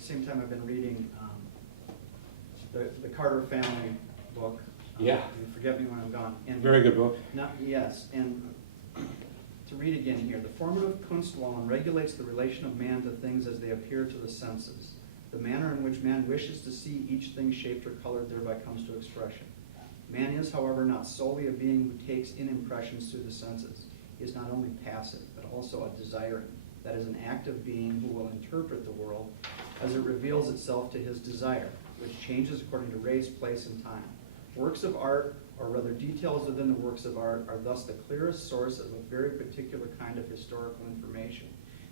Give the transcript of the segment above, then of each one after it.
the same time I've been reading the Carter family book. Yeah. Forget Me When I'm Gone. And Very good book. Yes, and to read again here, the formative Kunstwollen regulates the relation of man to things as they appear to the senses. The manner in which man wishes to see each thing shaped or colored thereby comes to expression. Man is, however, not solely a being who takes in impressions through the senses. He is not only passive, but also a desiring, that is, an active being who will interpret the world as it reveals itself to his desire, which changes according to race, place, and time. Works of art, or rather details within the works of art, are thus the clearest source of a very particular kind of historical information.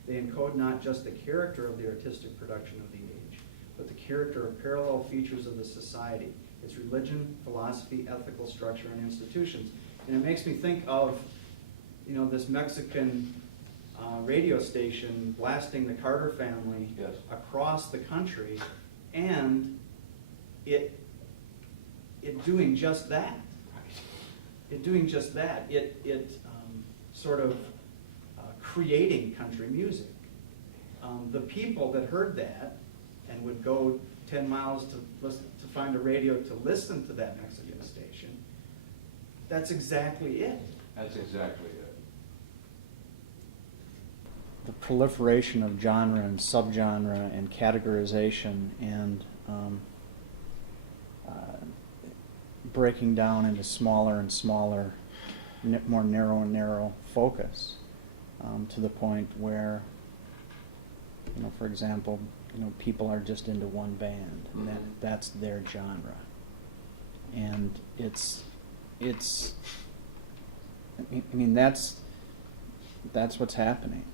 They encode not just the character of the artistic production of the age, but the character of parallel features of the society, its religion, philosophy, ethical structure, and institutions. And it makes me think of, this Mexican radio station blasting the Carter family Yes. across the country, and it doing just that. It doing just that. It sort of creating country music. The people that heard that and would go 10 miles to find a radio to listen to that Mexican station, that's exactly it. That's exactly it. The proliferation of genre and subgenre and categorization and breaking down into smaller and smaller, more narrow and narrow focus, to the point where, for example, people are just into one band, and that's their genre, and it's. I mean, that's what's happening.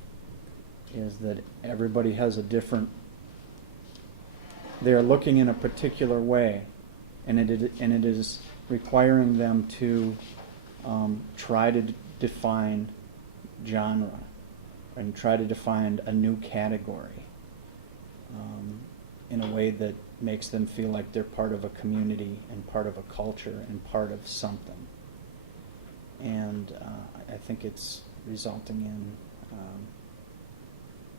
Is that everybody has a different. They are looking in a particular way, and it is requiring them to try to define genre and try to define a new category in a way that makes them feel like they're part of a community and part of a culture and part of something. And I think it's resulting in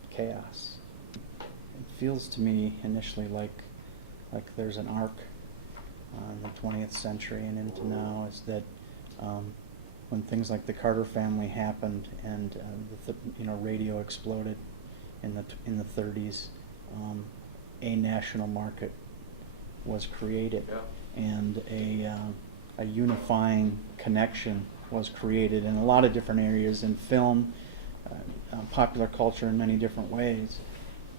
chaos. It feels to me initially like there's an arc in the 20th century and into now, is that when things like the Carter family happened and radio exploded in the 30s, a national market was created, and a unifying connection was created in a lot of different areas, in film, popular culture, in many different ways,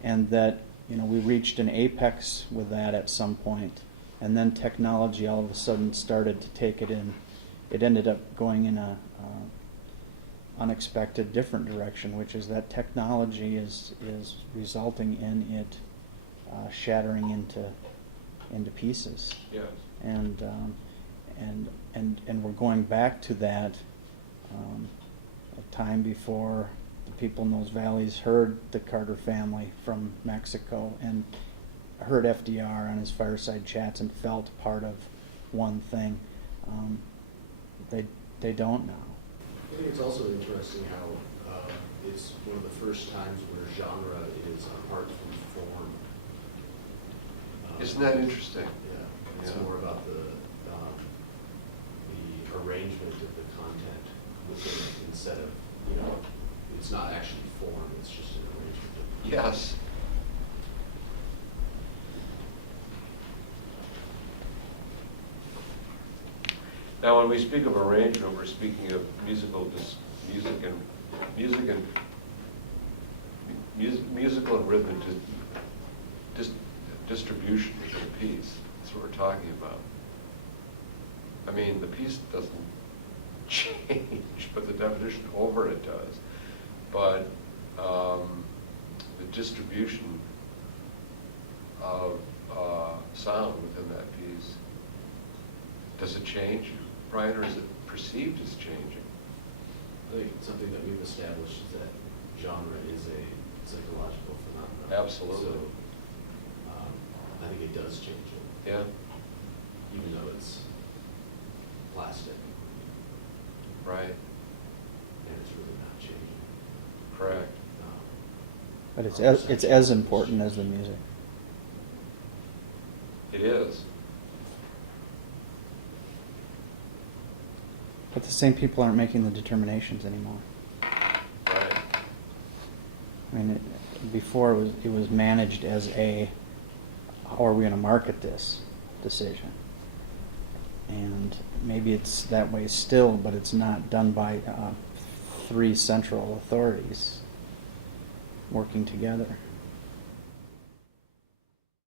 and that we reached an apex with that at some point, and then technology all of a sudden started to take it in. It ended up going in a unexpected different direction, which is that technology is resulting in it shattering into pieces. Yes. And we're going back to that a time before the people in those valleys heard the Carter family from Mexico and heard FDR on his fireside chats and felt part of one thing. They don't now. I think it's also interesting how it's one of the first times where genre is apart from form. Isn't that interesting? Yeah, it's Yeah. more about the arrangement of the content within it instead of, it's not actually form, it's just an arrangement of Yes. Now, when we speak of arrangement, we're speaking of musical and rhythm distribution within a piece. That's what we're talking about. I mean, the piece doesn't change, but the definition over it does. But the distribution of sound within that piece, does it change, Brian, or is it perceived as changing? I think something that we've established is that genre is a psychological phenomenon. Absolutely. So I think it does change it. Yeah. Even though it's plastic. Right. And it's really not changing. Correct. But it's as important as the music. It is. But the same people aren't making the determinations anymore. Right. I mean, before it was managed as a, how are we going to market this decision? And maybe it's that way still, but it's not done by three central authorities working together.